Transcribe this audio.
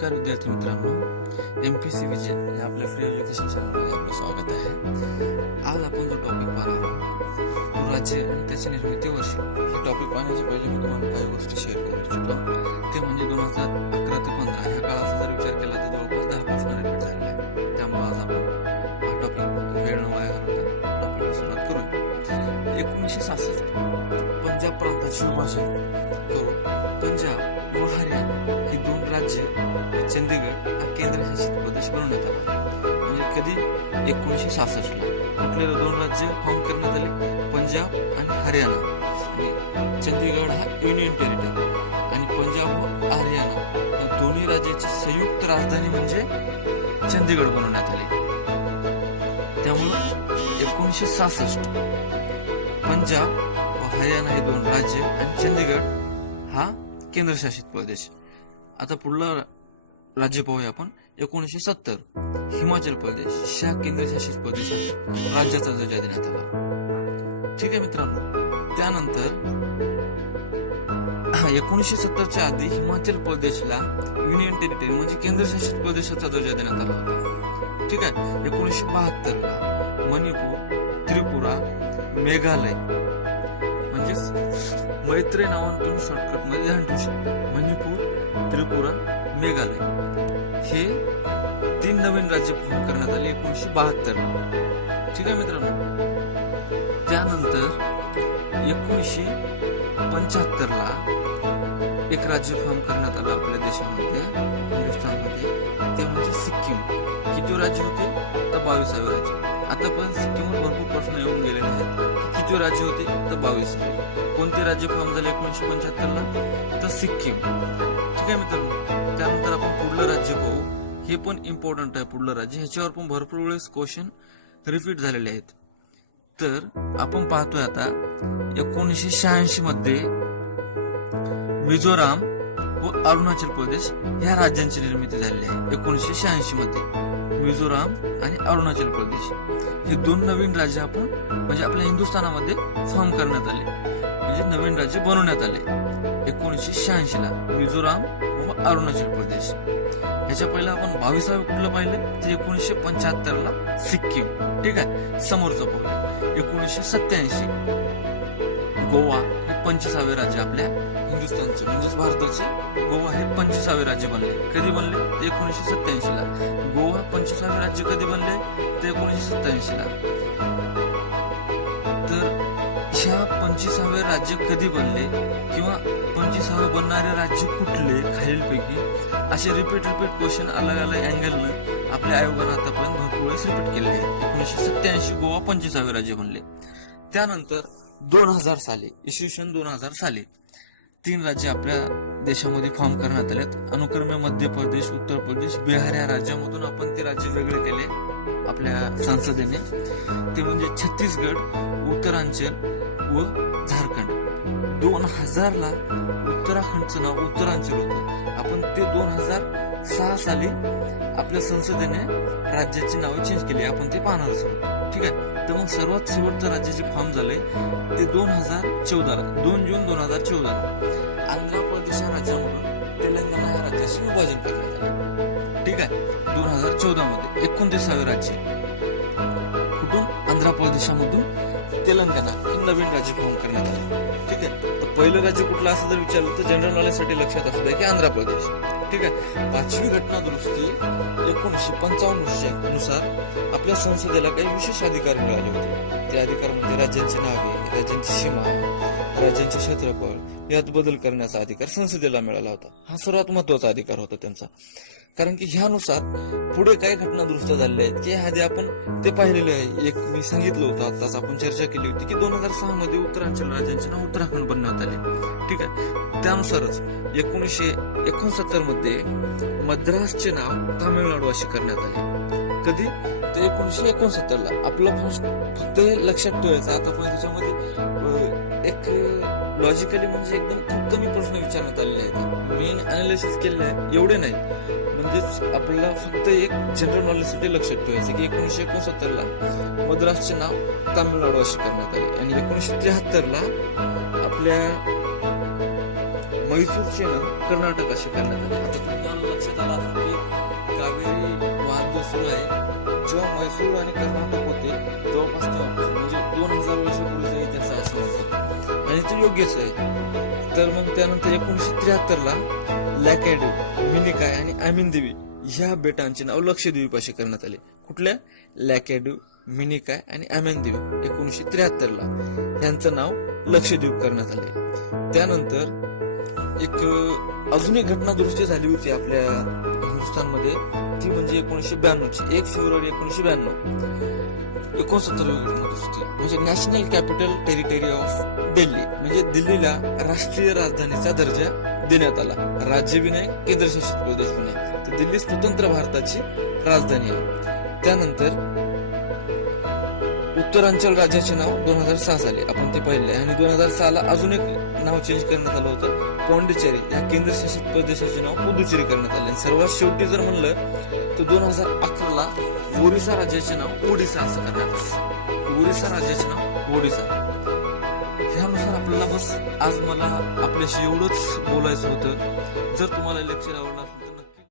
नमस्कार विद्यार्थी मित्रांनो. एम पी सी विजय या आपल्या फ्री एज्युकेशन चॅनलमध्ये आपलं स्वागत आहे. आज आपण जो टॉपिक पाहणार आहोत राज्य आणि त्याची निर्मिती वर्ष. हे टॉपिक पाहण्याच्या पहिले मी तुम्हाला काही गोष्टी शेअर करू इच्छितो. ते म्हणजे दोन हजार अकरा ते पंधरा. ह्या काळाचा जर विचार केला तर जवळपास दहा पासून रिपीट झालेला आहे त्यामुळे आज आपण हा टॉपिक वेळ न वाया घालवता टॉपिकला सुरुवात करूया. एकोणीसशे सहासष्ट पंजाब प्रांताची भाषा चंदीगड हा केंद्रशासित प्रदेश बनवण्यात आला. म्हणजे कधी? एकोणीसशे सहासष्टला. कुठले दोन राज्य फॉर्म करण्यात आले. पंजाब आणि हरियाणा. आणि चंदीगड हा युनियन टेरिटरी आणि पंजाब व हरियाणा या दोन्ही राज्याची संयुक्त राजधानी म्हणजे चंदीगड बनवण्यात आली. त्यामुळं एकोणीसशे सहासष्ट पंजाब व हरियाणा हे दोन राज्य आणि चंदीगड हा केंद्रशासित प्रदेश. आता पुढला राज्य पाहूया आपण. एकोणीसशे सत्तर हिमाचल प्रदेश ह्या केंद्रशासित प्रदेशात राज्याचा दर्जा देण्यात आला. ठीक आहे मित्रांनो त्यानंतर एकोणीसशे सत्तरच्या आधी हिमाचल प्रदेशला युनियन टेरिटरी म्हणजे केंद्रशासित प्रदेशाचा दर्जा देण्यात आला होता. ठीक आहे? एकोणीसशे बहात्तरला मणिपूर त्रिपुरा मेघालय म्हणजेच मैत्री नावांतून शॉर्टकटमध्ये मणिपूर त्रिपुरा मेघालय. हे तीन नवीन राज्य पूर्ण करण्यात आले एकोणीसशे बहात्तर ठीक आहे मित्रांनो? त्यानंतर एकोणीसशे पंच्याहत्तर ला एक राज्य फॉर्म करण्यात आलं आपल्या देशामध्ये हिंदुस्थानमध्ये. ते म्हणजे सिक्कीम. किती राज्य होते? तर बावीसावे राज्य. आतापर्यंत सिक्कीमवर भरपूर प्रश्न येऊन गेलेले आहेत. किती राज्य होते? तर बावीस कोणते राज्य फॉर्म झाले? एकोणीसशे पंच्याहत्तर ला तर सिक्कीम. ठीक आहे मित्रांनो? त्यानंतर आपण पुढलं राज्य पाहू. हे पण इम्पॉर्टंट आहे पुढलं राज्य. ह्याच्यावर पण भरपूर वेळेस क्वेश्चन रिपीट झालेले आहेत. तर आपण पाहतोय आता एकोणीसशे शहाऐंशी मध्ये मिझोराम व अरुणाचल प्रदेश या राज्यांची निर्मिती झालेली आहे. एकोणीसशे शहाऐंशी मध्ये मिझोराम आणि अरुणाचल प्रदेश. हे दोन नवीन राज्य आपण म्हणजे आपल्या हिंदुस्थानामध्ये फॉर्म करण्यात आले. म्हणजे नवीन राज्य बनवण्यात आले. एकोणीसशे शहाऐंशी ला मिझोराम व अरुणाचल प्रदेश. ह्याच्या पहिला आपण बावीसावे कुठलं पाहिलं? ते एकोणीसशे पंच्याहत्तर ला सिक्कीम. ठीक आहे? समोरचं पाहिलं एकोणीसशे सत्याऐंशी गोवा हे पंचवीसावे राज्य आपल्या हिंदुस्थानचे म्हणजेच भारताचे. गोवा हे पंचवीसावे राज्य बनले. कधी बनले? ते एकोणीसशे सत्याऐंशी ला. गोवा पंचवीसावे राज्य कधी बनले? ते एकोणीसशे सत्याऐंशी ला. तर ह्या पंचवीसावे राज्य कधी बनले? किंवा पंचवीसावे बनणारे राज्य कुठले खालीलपैकी? असे रिपीट रिपीट क्वेश्चन अलग अलग अँगलनं आपल्या आयोगानं आतापर्यंत भरपूर वेळेस रिपीट केले आहेत. एकोणीसशे सत्याऐंशी गोवा पंचवीसावे राज्य बनले. त्यानंतर दोन हजार साली इसवी सन दोन हजार साली तीन राज्य आपल्या देशामध्ये फॉर्म करण्यात आलेत अनुक्रमे मध्य प्रदेश उत्तर प्रदेश बिहार या राज्यामधून आपण ते राज्य वेगळे केले आपल्या संसदेने. ते म्हणजे छत्तीसगड उत्तरांचल व झारखंड. दोन हजारला उत्तराखंडचं नाव उत्तरांचल होतं. आपण ते दोन हजार सहा साली आपल्या संसदेने राज्याची नावे चेंज केली. आपण ते पाहणारच आहोत. ठीक आहे? तर मग सर्वात शेवटचं राज्याचे फॉर्म झाले ते दोन हजार चौदाला दोन जून दोन हजार चौदाला आंध्र प्रदेश या राज्यामधून तेलंगणा या राज्याचे विभाजन करण्यात आले. ठीक आहे? दोन हजार चौदा मध्ये एकोणतीसावे राज्य. कुठून? आंध्र प्रदेशामधून तेलंगणा हे नवीन राज्य फॉर्म करण्यात आले. ठीक आहे? तर पहिलं राज्य कुठलं असं जर विचारलं तर जनरल नॉलेजसाठी लक्षात असू द्या की आंध्र प्रदेश. ठीक आहे पाचवी घटना दुरुस्ती एकोणीसशे पंचावन्ननुसार आपल्या संसदेला काही विशेष अधिकार मिळाले होते. ते अधिकार म्हणजे राज्यांची नावे राज्यांची सीमा राज्यांचे क्षेत्रफळ यात बदल करण्याचा अधिकार संसदेला मिळाला होता. हा सर्वात महत्त्वाचा अधिकार होता त्यांचा. कारण की ह्यानुसार पुढे काय घटना दुरुस्त झालेल्या आहेत की आधी आपण ते पाहिलेले आहे. एक मी सांगितलं होतं आताच आपण चर्चा केली होती की दोन हजार सहा मध्ये उत्तरांचल राज्यांचे नाव उत्तराखंड बनवण्यात आले. ठीक आहे? त्यानुसारच एकोणीसशे एकोणसत्तरमध्ये मद्रासचे नाव तामिळनाडू असे करण्यात आले. कधी? ते एकोणीसशे एकोणसत्तर ला आपलं फक्त लक्षात ठेवायचा. आता पण त्याच्यामध्ये एक लॉजिकली म्हणजे एकदम खूप कमी प्रश्न विचारण्यात आलेले आहेत. मेन अनालिसिस केलेलं आहे. एवढे नाही. म्हणजेच आपल्याला फक्त एक जनरल नॉलेजसाठी लक्षात ठेवायचं की एकोणीसशे एकोणसत्तर ला मद्रासचे नाव तामिळनाडू असे करण्यात आले. आणि एकोणीसशे त्र्याहत्तर ला आपल्या मैसूरचे ना कर्नाटक असे करण्यात आले. आता तुम्हाला लक्षात आलं की कावेरी वाद सुरू आहे जेव्हा मैसूर आणि कर्नाटक होते जवळपास तेव्हा म्हणजे दोन हजार वर्षापूर्वीचा इतिहास आहे असं आणि ते योग्यच आहे. तर मग त्यानंतर एकोणीसशे त्र्याहत्तरला लॅकॅडो मिनिकाय आणि आमिन देवी ह्या बेटांचे नाव लक्षद्वीपाशी करण्यात आले. कुठल्या? लॅकॅडो मिनिकाय आणि आमेन देवी एकोणीसशे त्र्याहत्तरला. यांचं नाव लक्षद्वीप करण्यात आले. त्यानंतर एक अजून एक घटना दुरुस्ती झाली होती आपल्या हिंदुस्थानमध्ये. ती म्हणजे एकोणीसशे ब्याण्णवची एक फेब्रुवारी एकोणीसशे ब्याण्णव. एकोणसत्तर दुरुस्ती. म्हणजे national capital territory of Delhi म्हणजे दिल्लीला राष्ट्रीय राजधानीचा दर्जा देण्यात आला. राज्य बी केंद्रशासित प्रदेश विनय. तर दिल्ली स्वतंत्र भारताची राजधानी आहे. त्यानंतर उत्तरांचल राज्याचे नाव दोन हजार सहा साली. आपण ते पाहिले आणि दोन हजार सहाला अजून एक नाव चेंज करण्यात आलं होतं. पॉंडिचेरी. या केंद्रशासित प्रदेशाचे नाव पुदुचेरी करण्यात आले. आणि सर्वात शेवटी जर म्हणलं तर दोन हजार अकराला ओरिसा राज्याचे नाव ओडिसा असं करण्यात आलं. ओरिसा राज्याचे नाव ओडिसा. ह्यानुसार आपल्याला बस आज मला आपल्याशी एवढंच बोलायचं होतं. जर तुम्हाला लेक्चर आवडला